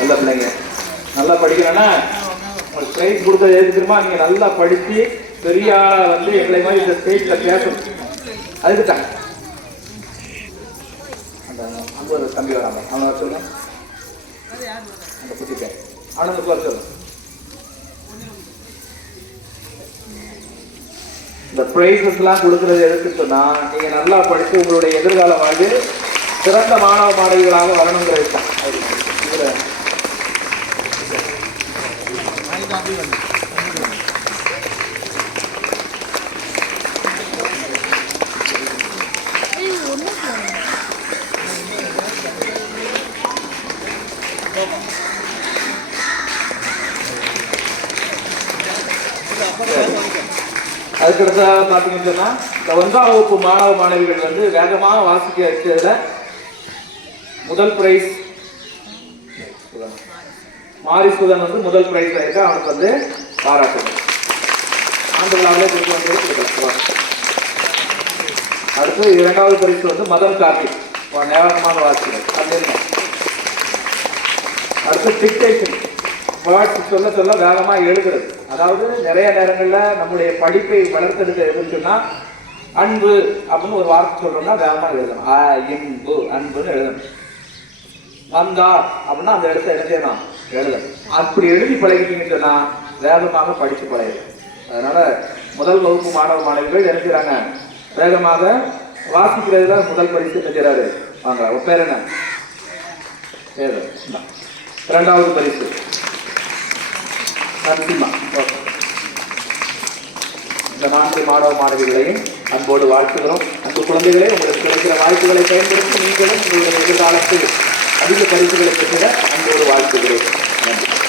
நல்ல பிள்ளைங்க நல்லா படிக்கிறேன்னா பிரைஸ் கொடுத்தது எது தெரியுமா? நீங்க நல்லா படிச்சு பெரிய ஆளா வந்து எங்களை மாதிரி இந்த ஸ்டேஜ்ல பேசணும். அதுக்கு தான் அங்க ஒரு தம்பி வராங்க, அவனை வர சொல்லுங்க. அந்த குட்டிக்க அவனுக்கு வர சொல்லுங்க. இந்த பிரைஸஸ் எல்லாம் கொடுக்கறது எதுக்கு சொன்னா, நீங்க நல்லா படிச்சு உங்களுடைய எதிர்கால வாழ்வு சிறந்த மாணவ மாணவிகளாக வரணுங்கிறது தான். அதுக்கடுத்ததாக பார்த்தீங்கன்னு சொன்னா, இந்த 1ஆம் வகுப்பு மாணவ மாணவிகள் வந்து வேகமாக வாசிக்க வச்சதுல முதல் பிரைஸ் மாரிசுதன் வந்து முதல் பிரைஸ் ஆயிருக்கா. அவனுக்கு வந்து பாராட்டு ஆண்டு விழாவிலே கொடுக்கலாம். அடுத்து 2வது பரிசு வந்து மதன் கார்த்திக், நேரமாக வாசிக்கிறது. அது என்ன? அடுத்து டிக்டேஷன், வேர்ட்ஸ் சொல்ல சொல்ல வேகமா எழுதுறது. அதாவது நிறைய நேரங்கள்ல நம்முடைய படிப்பை வளர்த்தெடுக்க எதுன்னு சொன்னா, அன்பு அப்படின்னு ஒரு வார்த்தை சொல்றோம்னா வேகமா எழுதணும். இன்பு அன்புன்னு எழுதணும். வந்தா அப்படின்னா அந்த இடத்த என்ன செய்யணும்? எழுதணும். அப்படி எழுதி பழகிட்டீங்கன்னு சொன்னா வேகமாக படிச்சு பழகிடும். அதனால முதல் வகுப்பு மாணவ மாணவிகள் என்ன செய்யறாங்க? வேகமாக வாசிக்கிறதுல முதல் பரிசு என்ன செய்யறாரு? வாங்க. உங்க பேர் என்ன? 2வது பரிசு நரசிம்மா. இந்த 4 மாணவ மாணவிகளையும் அன்போடு வாழ்த்துகிறோம். அன்பு குழந்தைகளே, உங்களுக்கு கிடைக்கிற வாய்ப்புகளை பயன்படுத்தி நீங்களும் உங்களுடைய எதிர்காலத்தில் அதிக பரிசுகளை பெற்ற அன்போடு வாழ்த்துகிறோம். நன்றி.